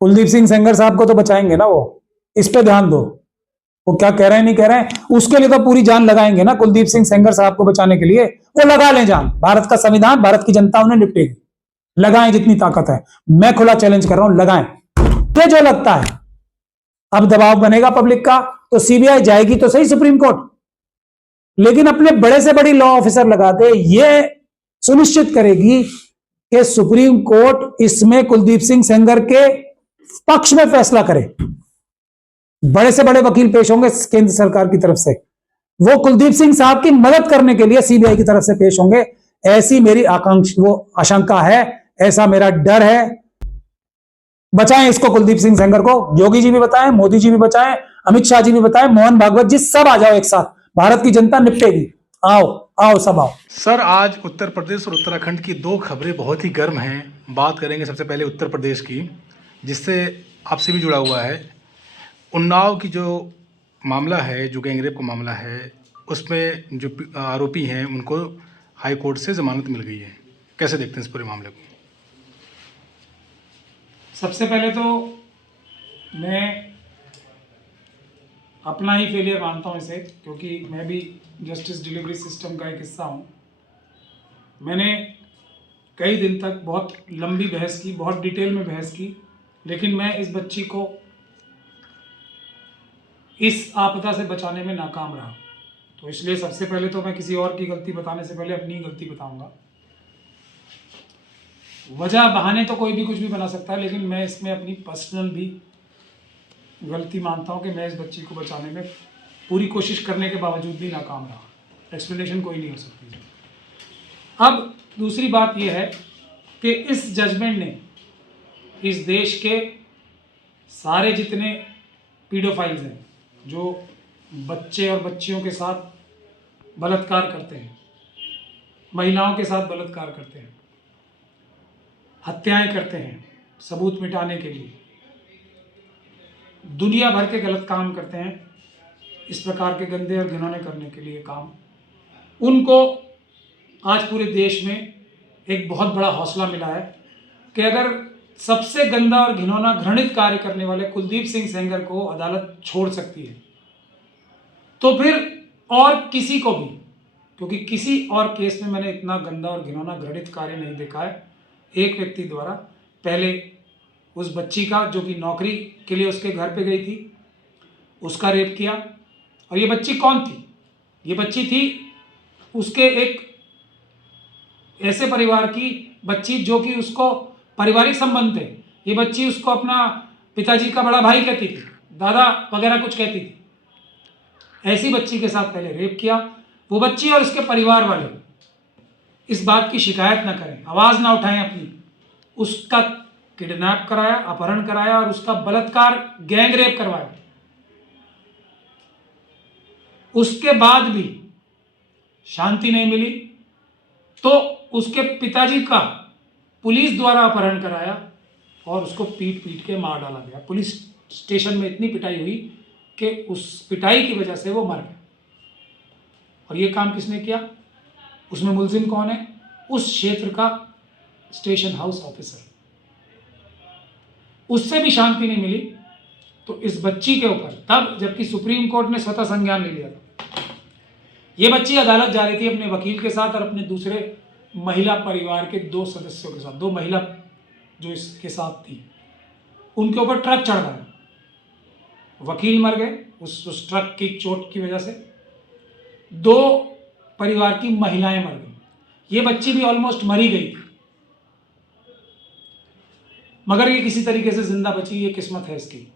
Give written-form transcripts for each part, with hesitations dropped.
कुलदीप सिंह सेंगर साहब को तो बचाएंगे ना वो, इस पे ध्यान दो। वो क्या कह रहे हैं नहीं कह रहे हैं, उसके लिए तो पूरी जान लगाएंगे ना। कुलदीप सिंह सेंगर साहब को बचाने के लिए वो लगा लें जान। भारत का संविधान, भारत की जनता उन्हें निपटेगी। लगाएं जितनी ताकत है। मैं खुला चैलेंज कर रहा हूं, लगाएं। ये जो लगता है अब दबाव बनेगा पब्लिक का, तो सीबीआई जाएगी तो सही सुप्रीम कोर्ट, लेकिन अपने बड़े से बड़ी लॉ ऑफिसर लगा दे, ये सुनिश्चित करेगी कि सुप्रीम कोर्ट इसमें कुलदीप सिंह सेंगर के पक्ष में फैसला करे। बड़े से बड़े वकील पेश होंगे केंद्र सरकार की तरफ से, वो कुलदीप सिंह साहब की मदद करने के लिए सीबीआई की तरफ से पेश होंगे। ऐसी मेरी आशंका है, ऐसा मेरा डर है। बचाएं इसको, कुलदीप सिंह सेंगर को। योगी जी भी बताएं, मोदी जी भी बताएं, अमित शाह जी भी बताएं, मोहन भागवत जी, सब आ जाओ एक साथ। भारत की जनता निपटेगी। आओ आओ सब आओ। सर, आज उत्तर प्रदेश और उत्तराखंड की दो खबरें बहुत ही गर्म हैं। बात करेंगे सबसे पहले उत्तर प्रदेश की, जिससे आपसे भी जुड़ा हुआ है। उन्नाव की जो मामला है, जो गैंगरेप का मामला है, उसमें जो आरोपी हैं उनको हाई कोर्ट से ज़मानत मिल गई है। कैसे देखते हैं इस पूरे मामले को? सबसे पहले तो मैं अपना ही फेलियर मानता हूं इसे, क्योंकि मैं भी जस्टिस डिलीवरी सिस्टम का एक हिस्सा हूं। मैंने कई दिन तक बहुत लंबी बहस की, बहुत डिटेल में बहस की, लेकिन मैं इस बच्ची को इस आपदा से बचाने में नाकाम रहा। तो इसलिए सबसे पहले तो मैं किसी और की गलती बताने से पहले अपनी गलती बताऊंगा। वजह बहाने तो कोई भी कुछ भी बना सकता है, लेकिन मैं इसमें अपनी पर्सनल भी गलती मानता हूं कि मैं इस बच्ची को बचाने में पूरी कोशिश करने के बावजूद भी नाकाम रहा। एक्सप्लेनेशन कोई नहीं हो सकती। अब दूसरी बात यह है कि इस जजमेंट ने इस देश के सारे जितने पीडोफाइल्स हैं, जो बच्चे और बच्चियों के साथ बलात्कार करते हैं, महिलाओं के साथ बलात्कार करते हैं, हत्याएं करते हैं सबूत मिटाने के लिए, दुनिया भर के गलत काम करते हैं, इस प्रकार के गंदे और घिनौने करने के लिए काम, उनको आज पूरे देश में एक बहुत बड़ा हौसला मिला है कि अगर सबसे गंदा और घिनौना घृणित कार्य करने वाले कुलदीप सिंह सेंगर को अदालत छोड़ सकती है, तो फिर और किसी को भी, क्योंकि किसी और केस में मैंने इतना गंदा और घिनौना घृणित कार्य नहीं देखा है। एक व्यक्ति द्वारा पहले उस बच्ची का, जो कि नौकरी के लिए उसके घर पे गई थी, उसका रेप किया। और ये बच्ची कौन थी? ये बच्ची थी उसके एक ऐसे परिवार की बच्ची जो कि उसको पारिवारिक संबंध थे। ये बच्ची उसको अपना पिताजी का बड़ा भाई कहती थी, दादा वगैरह कुछ कहती थी। ऐसी बच्ची के साथ पहले रेप किया। वो बच्ची और उसके परिवार वाले इस बात की शिकायत ना करें, आवाज़ ना उठाएं अपनी। उसका किडनैप कराया, अपहरण कराया और उसका बलात्कार, गैंग रेप करवाया। उसके बाद भी शांति नहीं मिली तो उसके पिताजी का पुलिस द्वारा अपहरण कराया और उसको पीट पीट के मार डाला गया। पुलिस स्टेशन में इतनी पिटाई हुई कि उस पिटाई की वजह से वो मर गया। और ये काम किसने किया? उसमें मुलजिम कौन है? उस क्षेत्र का स्टेशन हाउस ऑफिसर। उससे भी शांति नहीं मिली तो इस बच्ची के ऊपर, तब जबकि सुप्रीम कोर्ट ने स्वतः संज्ञान ले लिया था, ये बच्ची अदालत जा रही थी अपने वकील के साथ और अपने दूसरे महिला परिवार के 2 सदस्यों के साथ, 2 महिला जो इसके साथ थी, उनके ऊपर ट्रक चढ़ गया। वकील मर गए उस ट्रक की चोट की वजह से। 2 परिवार की महिलाएं मर गई। ये बच्ची भी ऑलमोस्ट मरी गई थी, मगर ये किसी तरीके से जिंदा बची। ये किस्मत है इसकी।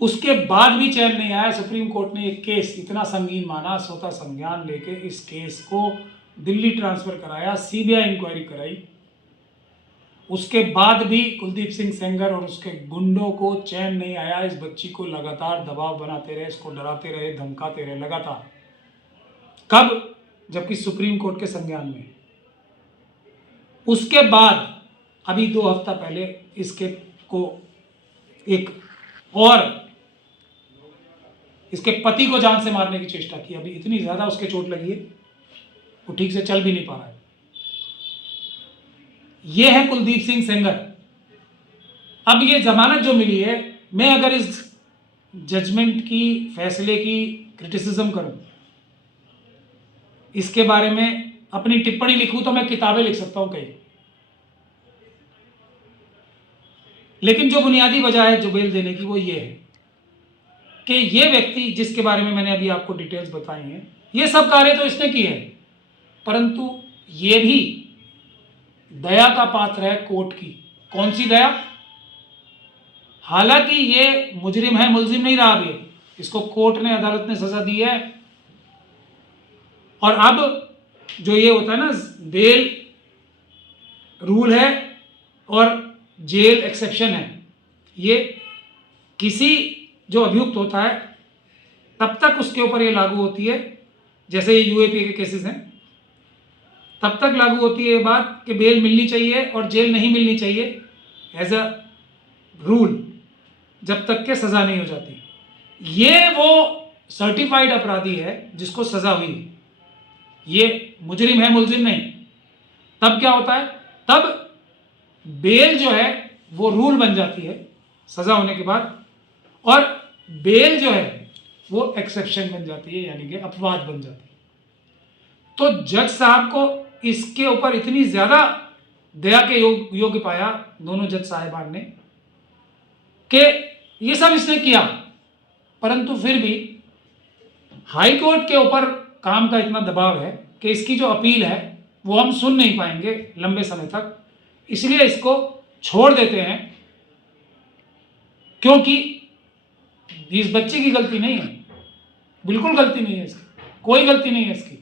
उसके बाद भी चैन नहीं आया। सुप्रीम कोर्ट ने एक केस इतना संगीन माना, स्वतः संज्ञान लेके इस केस को दिल्ली ट्रांसफर कराया, सीबीआई इंक्वायरी कराई। उसके बाद भी कुलदीप सिंह सेंगर और उसके गुंडों को चैन नहीं आया। इस बच्ची को लगातार दबाव बनाते रहे, इसको डराते रहे, धमकाते रहे लगातार। कब? जबकि सुप्रीम कोर्ट के संज्ञान में। उसके बाद अभी 2 हफ्ता पहले इसके को एक और इसके पति को जान से मारने की चेष्टा की। अभी इतनी ज्यादा उसके चोट लगी है, वो ठीक से चल भी नहीं पा रहा है। ये है कुलदीप सिंह सेंगर। अब ये जमानत जो मिली है, मैं अगर इस जजमेंट की, फैसले की क्रिटिसिज्म करूं, इसके बारे में अपनी टिप्पणी लिखूं, तो मैं किताबें लिख सकता हूं कई। लेकिन जो बुनियादी वजह है जो बेल देने की, वो ये है कि ये व्यक्ति जिसके बारे में मैंने अभी आपको डिटेल्स बताई हैं, ये सब कार्य तो इसने किए हैं, परंतु ये भी दया का पात्र है कोर्ट की। कौन सी दया? हालांकि ये मुजरिम है, मुलजिम नहीं रहा अभी, इसको कोर्ट ने, अदालत ने सजा दी है। और अब जो ये होता है ना, बेल रूल है और जेल एक्सेप्शन है, ये किसी जो अभियुक्त होता है तब तक उसके ऊपर ये लागू होती है, जैसे ये यूएपी के केसेस हैं, तब तक लागू होती है ये बात कि बेल मिलनी चाहिए और जेल नहीं मिलनी चाहिए एज अ रूल, जब तक के सज़ा नहीं हो जाती। ये वो सर्टिफाइड अपराधी है जिसको सज़ा हुई है, ये मुजरिम है, मुलजिम नहीं। तब क्या होता है? तब बेल जो है वो रूल बन जाती है सज़ा होने के बाद, और बेल जो है वो एक्सेप्शन बन जाती है, यानी कि अपवाद बन जाती है। तो जज साहब को इसके ऊपर इतनी ज़्यादा दया के योग्य पाया दोनों जज साहिबान ने कि ये सब इसने किया, परंतु फिर भी हाई कोर्ट के ऊपर काम का इतना दबाव है कि इसकी जो अपील है वो हम सुन नहीं पाएंगे लंबे समय तक, इसलिए इसको छोड़ देते हैं। क्योंकि इस बच्ची की गलती नहीं है, बिल्कुल गलती नहीं है इसकी, कोई गलती नहीं है इसकी।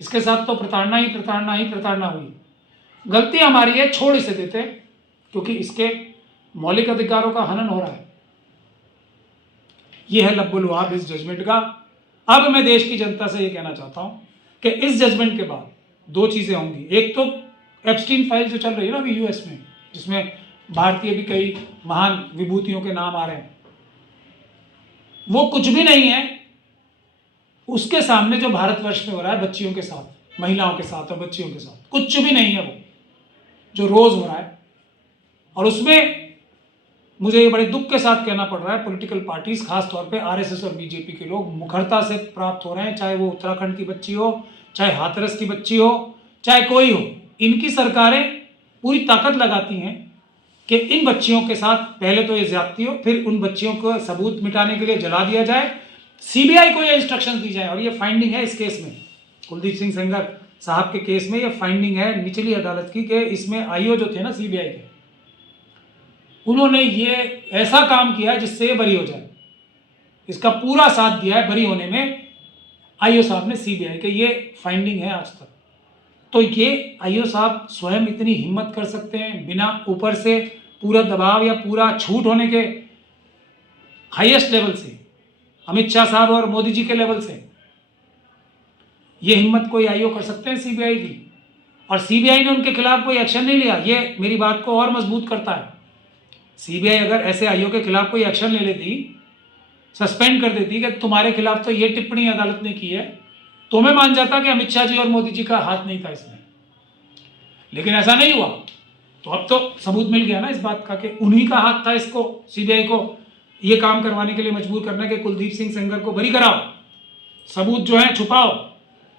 इसके साथ तो प्रताड़ना ही प्रताड़ना हुई। गलती हमारी है, छोड़ इसे देते, क्योंकि इसके मौलिक अधिकारों का हनन हो रहा है। यह है लब्बुल लुआब इस जजमेंट का। अब मैं देश की जनता से ये कहना चाहता हूं कि इस जजमेंट के बाद दो चीजें होंगी। एक तो एप्स्टीन फाइल जो चल रही है ना अभी यूएस में, जिसमें भारतीय भी कई महान विभूतियों के नाम आ रहे हैं, वो कुछ भी नहीं है उसके सामने जो भारतवर्ष में हो रहा है बच्चियों के साथ, महिलाओं के साथ और बच्चियों के साथ, कुछ भी नहीं है वो जो रोज हो रहा है। और उसमें मुझे ये बड़े दुख के साथ कहना पड़ रहा है, पॉलिटिकल पार्टीज, खास तौर पे आरएसएस और बीजेपी के लोग मुखरता से प्राप्त हो रहे हैं, चाहे वो उत्तराखंड की बच्ची हो, चाहे हाथरस की बच्ची हो, चाहे कोई हो। इनकी सरकारें पूरी ताकत लगाती हैं कि इन बच्चियों के साथ पहले तो ये ज्यादती हो, फिर उन बच्चियों को सबूत मिटाने के लिए जला दिया जाए, सीबीआई को ये इंस्ट्रक्शंस दी जाए। और ये फाइंडिंग है इस केस में, कुलदीप सिंह सेंगर साहब के केस में ये फाइंडिंग है निचली अदालत की कि इसमें आईओ जो थे ना सीबीआई के, उन्होंने ये ऐसा काम किया जिससे ये बरी हो जाए। इसका पूरा साथ दिया है बरी होने में आईओ साहब ने सीबीआई के, ये फाइंडिंग है आज तक। तो ये आईओ साहब स्वयं इतनी हिम्मत कर सकते हैं बिना ऊपर से पूरा दबाव या पूरा छूट होने के हाईएस्ट लेवल से, अमित शाह साहब और मोदी जी के लेवल से, ये हिम्मत कोई आईओ कर सकते हैं सीबीआई की? और सीबीआई ने उनके खिलाफ कोई एक्शन नहीं लिया। ये मेरी बात को और मजबूत करता है। सीबीआई अगर ऐसे आईओ के खिलाफ कोई एक्शन ले लेती, सस्पेंड कर देती कि तुम्हारे खिलाफ तो ये टिप्पणी अदालत ने की है, तो मैं मान जाता कि अमित शाह जी और मोदी जी का हाथ नहीं था इसमें। लेकिन ऐसा नहीं हुआ, तो अब तो सबूत मिल गया ना इस बात का कि उन्हीं का हाथ था इसको, सीबीआई को ये काम करवाने के लिए मजबूर करना कि कुलदीप सिंह सेंगर को बरी कराओ, सबूत जो है छुपाओ,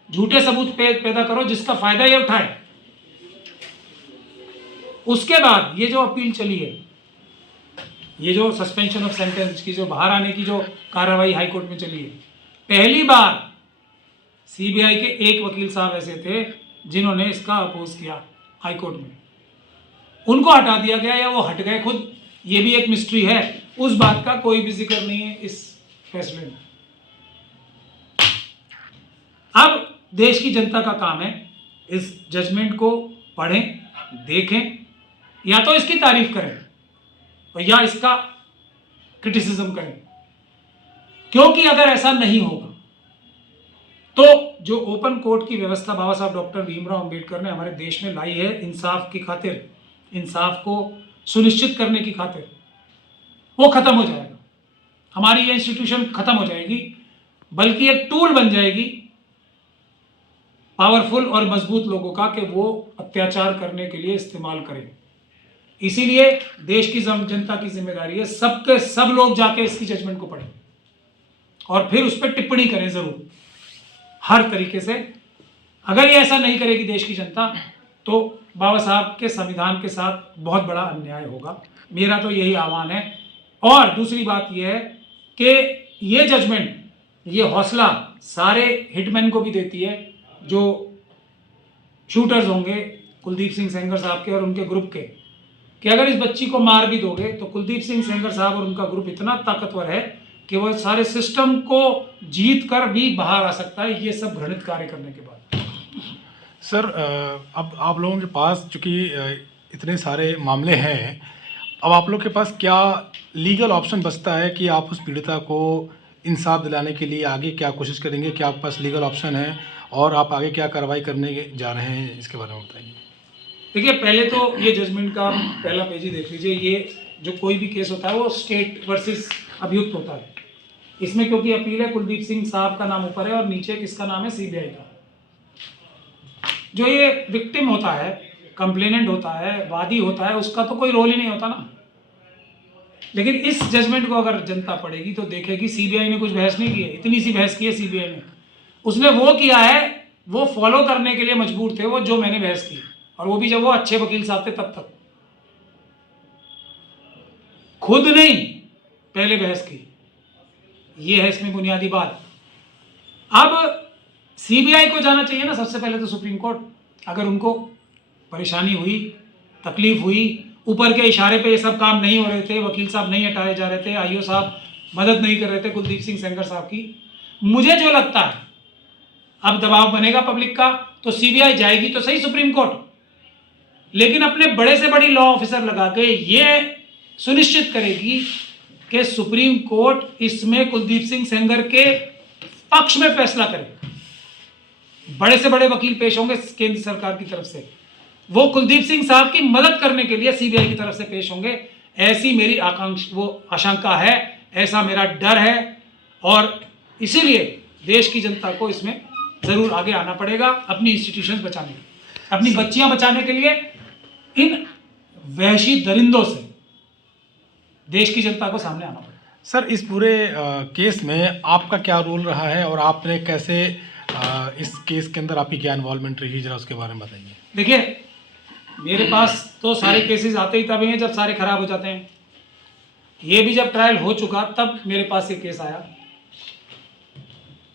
झूठे सबूत पैदा करो जिसका फायदा ये उठाए। उसके बाद ये जो अपील चली है, ये जो सस्पेंशन ऑफ सेंटेंस की जो बाहर आने की जो कार्रवाई हाईकोर्ट में चली है, पहली बार सीबीआई के एक वकील साहब ऐसे थे जिन्होंने इसका अपोज किया हाईकोर्ट में। उनको हटा दिया गया या वो हट गए खुद, ये भी एक मिस्ट्री है। उस बात का कोई भी जिक्र नहीं है इस फैसले में। अब देश की जनता का काम है इस जजमेंट को पढ़ें, देखें, या तो इसकी तारीफ करें और या इसका क्रिटिसिज्म करें। क्योंकि अगर ऐसा नहीं होगा तो जो ओपन कोर्ट की व्यवस्था बाबा साहब डॉक्टर भीमराव अंबेडकर ने हमारे देश में लाई है इंसाफ की खातिर, इंसाफ को सुनिश्चित करने की खातिर, वो खत्म हो जाएगा। हमारी ये इंस्टीट्यूशन खत्म हो जाएगी, बल्कि एक टूल बन जाएगी पावरफुल और मजबूत लोगों का कि वो अत्याचार करने के लिए इस्तेमाल करें। इसीलिए देश की जनता की जिम्मेदारी है सबके सब लोग जाके इसकी जजमेंट को पढ़ें और फिर उस पर टिप्पणी करें जरूर हर तरीके से। अगर ये ऐसा नहीं करेगी देश की जनता तो बाबा साहब के संविधान के साथ बहुत बड़ा अन्याय होगा। मेरा तो यही आह्वान है। और दूसरी बात यह है कि ये जजमेंट, ये हौसला सारे हिटमैन को भी देती है जो शूटर्स होंगे कुलदीप सिंह सेंगर साहब के और उनके ग्रुप के, कि अगर इस बच्ची को मार भी दोगे तो कुलदीप सिंह सेंगर साहब और उनका ग्रुप इतना ताकतवर है कि वह सारे सिस्टम को जीत कर भी बाहर आ सकता है, ये सब घृणित कार्य करने के बाद। सर, अब आप लोगों के पास चूँकि इतने सारे मामले हैं, अब आप लोग के पास क्या लीगल ऑप्शन बचता है कि आप उस पीड़िता को इंसाफ दिलाने के लिए आगे क्या कोशिश करेंगे? क्या आपके पास लीगल ऑप्शन है और आप आगे क्या कार्रवाई करने जा रहे हैं, इसके बारे में बताइए। देखिए, पहले तो ये जजमेंट का पहला पेज ही देख लीजिए। ये जो कोई भी केस होता है वो स्टेट वर्सेस अभियुक्त होता है। इसमें क्योंकि अपील है कुलदीप सिंह साहब का नाम ऊपर है और नीचे किसका नाम है, सीबीआई का। जो ये विक्टिम होता है, कंप्लेनेंट होता है, वादी होता है, उसका तो कोई रोल ही नहीं होता ना। लेकिन इस जजमेंट को अगर जनता पढ़ेगी तो देखेगी सीबीआई ने कुछ बहस नहीं की है, इतनी सी बहस की है सीबीआई ने। उसने वो किया है, वो फॉलो करने के लिए मजबूर थे वो जो मैंने बहस की, और वो भी जब वो अच्छे वकील साहब थे तब तक। खुद नहीं, पहले बहस की। ये है इसमें बुनियादी बात। अब सीबीआई को जाना चाहिए ना सबसे पहले तो सुप्रीम कोर्ट। अगर उनको परेशानी हुई, तकलीफ हुई, ऊपर के इशारे पे ये सब काम नहीं हो रहे थे, वकील साहब नहीं हटाए जा रहे थे, आईओ साहब मदद नहीं कर रहे थे कुलदीप सिंह सेंगर साहब की, मुझे जो लगता है अब दबाव बनेगा पब्लिक का तो सीबीआई जाएगी तो सही सुप्रीम कोर्ट, लेकिन अपने बड़े से बड़ी लॉ ऑफिसर लगा के ये सुनिश्चित करेगी कि सुप्रीम कोर्ट इसमें कुलदीप सिंह सेंगर के पक्ष में फैसला करे। बड़े से बड़े वकील पेश होंगे केंद्र सरकार की तरफ से, वो कुलदीप सिंह साहब की मदद करने के लिए सीबीआई की तरफ से पेश होंगे। ऐसी मेरी आशंका है, ऐसा मेरा डर है, और इसीलिए देश की जनता को इसमें जरूर आगे आना पड़ेगा अपनी इंस्टीट्यूशंस बचाने के, अपनी बच्चियां बचाने के लिए। इन वहशी दरिंदों से देश की जनता को सामने आना पड़ेगा। सर, इस पूरे केस में आपका क्या रोल रहा है और आपने कैसे इस केस के अंदर आपकी क्या इन्वॉल्वमेंट रही, जरा उसके बारे में बताइए। देखिए, मेरे पास तो सारे केसेस आते ही तब हैं जब सारे खराब हो जाते हैं। ये भी जब ट्रायल हो चुका तब मेरे पास ये केस आया।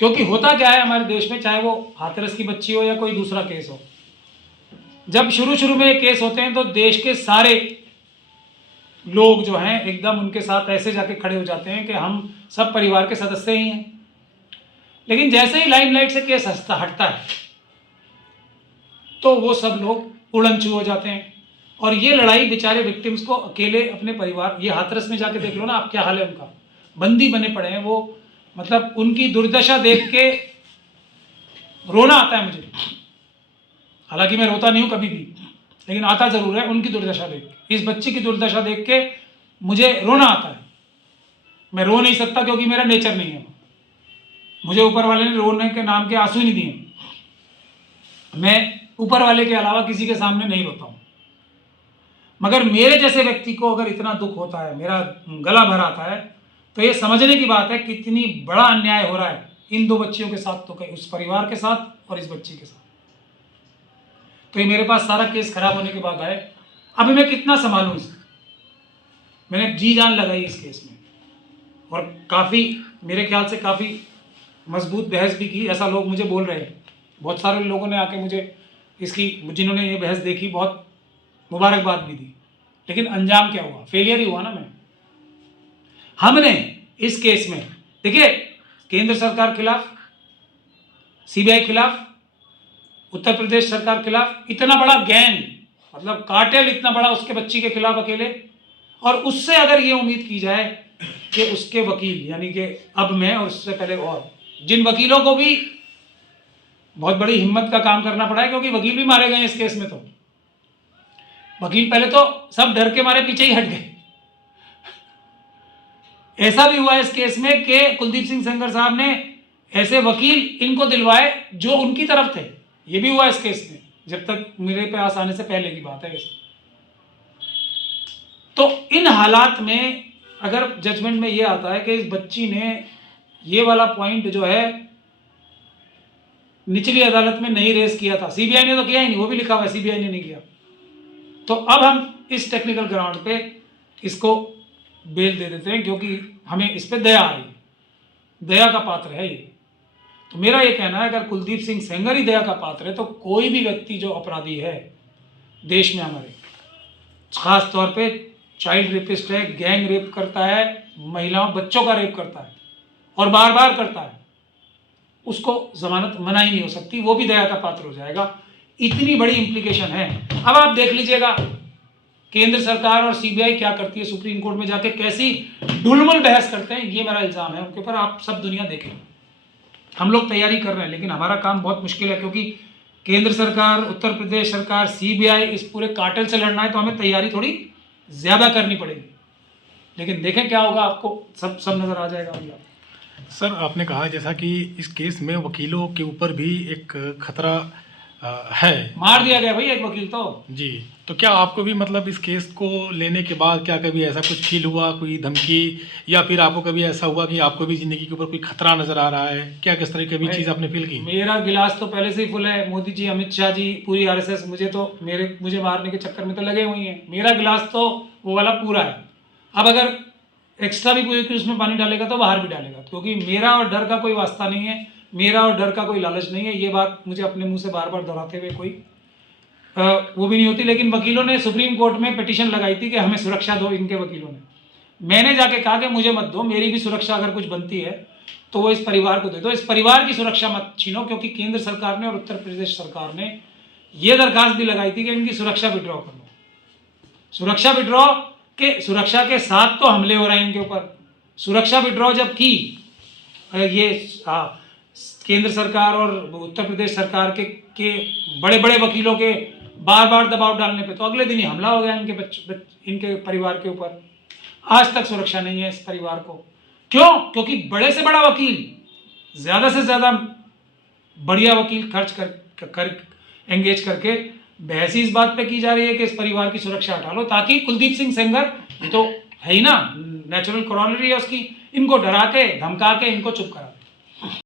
क्योंकि होता क्या है हमारे देश में, चाहे वो हाथरस की बच्ची हो या कोई दूसरा केस हो, जब शुरू में ये केस होते हैं तो देश के सारे लोग जो हैं एकदम उनके साथ ऐसे जाके खड़े हो जाते हैं कि हम सब परिवार के सदस्य ही हैं। लेकिन जैसे ही लाइमलाइट से केस हटता है तो वो सब लोग उड़नछू हो जाते हैं, और ये लड़ाई बेचारे विक्टिम्स को अकेले अपने परिवार, ये हाथरस में जाके देख लो ना आप क्या हाल है उनका, बंदी बने पड़े हैं वो। मतलब उनकी दुर्दशा देख के रोना आता है मुझे। हालांकि मैं रोता नहीं हूं कभी भी, लेकिन आता जरूर है उनकी दुर्दशा देख के। इस बच्ची की दुर्दशा देख के मुझे रोना आता है। मैं रो नहीं सकता क्योंकि मेरा नेचर नहीं है। मुझे ऊपर वाले ने रोने के नाम के आंसू ही नहीं दिए। मैं ऊपर वाले के अलावा किसी के सामने नहीं रोता हूं। मगर मेरे जैसे व्यक्ति को अगर इतना दुख होता है, मेरा गला भर आता है, तो ये समझने की बात है कितनी बड़ा अन्याय हो रहा है इन दो बच्चियों के साथ, तो उस परिवार के साथ और इस बच्ची के साथ। तो ये मेरे पास सारा केस खराब होने के बाद आए। अभी मैं कितना संभालूं इसे। मैंने जी जान लगाई इस केस में, और काफ़ी मेरे ख्याल से काफ़ी मजबूत बहस भी की, ऐसा लोग मुझे बोल रहे हैं। बहुत सारे लोगों ने आके मुझे इसकी, जिन्होंने ये बहस देखी, बहुत मुबारकबाद भी दी। लेकिन अंजाम क्या हुआ? फेलियर ही हुआ ना। मैं हमने इस केस में देखिए, केंद्र सरकार खिलाफ, सीबीआई खिलाफ, उत्तर प्रदेश सरकार खिलाफ इतना बड़ा गैंग, मतलब कार्टेल इतना बड़ा उसके बच्ची के खिलाफ अकेले, और उससे अगर ये उम्मीद की जाए कि उसके वकील, यानी कि अब मैं और उससे पहले और जिन वकीलों को भी बहुत बड़ी हिम्मत का काम करना पड़ा है, क्योंकि वकील भी मारे गए इस केस में। तो वकील पहले तो सब डर के मारे पीछे ही हट गए। ऐसा भी हुआ इस केस में कि कुलदीप सिंह सेंगर साहब ने ऐसे वकील इनको दिलवाए जो उनकी तरफ थे। ये भी हुआ इस केस में, जब तक मेरे पास आने से पहले की बात है। तो इन हालात में अगर जजमेंट में ये आता है कि इस बच्ची ने ये वाला पॉइंट जो है निचली अदालत में नहीं रेस किया था, सीबीआई ने तो किया ही नहीं, वो भी लिखा हुआ है सीबीआई ने नहीं किया, तो अब हम इस टेक्निकल ग्राउंड पे इसको बेल दे देते हैं क्योंकि हमें इस पे दया आ रही है, दया का पात्र है ये। तो मेरा ये कहना है अगर कुलदीप सिंह सेंगर ही दया का पात्र है तो कोई भी व्यक्ति जो अपराधी है देश में हमारे, खास तौर पे चाइल्ड रेपिस्ट है, गैंग रेप करता है, महिलाओं बच्चों का रेप करता है और बार बार करता है, उसको जमानत मना ही नहीं हो सकती, वो भी दया का पात्र हो जाएगा। इतनी बड़ी इम्प्लीकेशन है। अब आप देख लीजिएगा केंद्र सरकार और सीबीआई क्या करती है, सुप्रीम कोर्ट में जाके कैसी ढुलमुल बहस करते हैं, ये मेरा इल्जाम है उनके ऊपर। आप सब दुनिया देखें, हम लोग तैयारी कर रहे हैं लेकिन हमारा काम बहुत मुश्किल है क्योंकि केंद्र सरकार, उत्तर प्रदेश सरकार, सीबीआई, इस पूरे कार्टेल से लड़ना है तो हमें तैयारी थोड़ी ज़्यादा करनी पड़ेगी। लेकिन देखें क्या होगा, आपको सब नज़र आ जाएगा भैया। सर, आपने कहा जैसा कि इस केस में वकीलों के ऊपर भी एक खतरा है, मार दिया गया भाई एक वकील तो जी। तो क्या आपको भी मतलब इस केस को लेने के बाद क्या कभी ऐसा कुछ फील हुआ, कोई धमकी, या फिर आपको कभी ऐसा हुआ कि आपको भी ज़िंदगी के ऊपर कोई खतरा नज़र आ रहा है? क्या किस तरह की भी चीज़ आपने फील की? मेरा गिलास तो पहले से ही फुल है। मोदी जी, अमित शाह जी, पूरी आरएसएस मुझे मारने के चक्कर में तो लगे हुई हैं। मेरा गिलास तो वो वाला पूरा है। अब अगर एक्स्ट्रा भी कोई उसमें पानी डालेगा तो बाहर भी डालेगा, क्योंकि मेरा और डर का कोई वास्ता नहीं है, मेरा और डर का कोई लालच नहीं है। ये बात मुझे अपने मुंह से बार बार दोहराते हुए कोई वो भी नहीं होती। लेकिन वकीलों ने सुप्रीम कोर्ट में पिटीशन लगाई थी कि हमें सुरक्षा दो, इनके वकीलों ने। मैंने जाके कहा कि मुझे मत दो, मेरी भी सुरक्षा अगर कुछ बनती है तो वो इस परिवार को दे दो, इस परिवार की सुरक्षा मत छीनो, क्योंकि केंद्र सरकार ने और उत्तर प्रदेश सरकार ने ये दरखास्त भी लगाई थी कि इनकी सुरक्षा विड्रॉ कर लो। सुरक्षा विड्रॉ के सुरक्षा के साथ तो हमले हो रहे हैं इनके ऊपर। सुरक्षा विड्रॉ जब की ये केंद्र सरकार और उत्तर प्रदेश सरकार के बड़े बड़े वकीलों के बार बार दबाव डालने पे, तो अगले दिन ही हमला हो गया इनके परिवार के ऊपर। आज तक सुरक्षा नहीं है इस परिवार को। क्यों? क्योंकि बड़े से बड़ा वकील, ज़्यादा से ज़्यादा बढ़िया वकील खर्च कर एंगेज करके बहस इस बात पे की जा रही है कि इस परिवार की सुरक्षा हटा लो, ताकि कुलदीप सिंह सेंगर, ये तो है ही ना, नेचुरल कॉरोनरी है उसकी, इनको डरा के धमका के इनको चुप करा।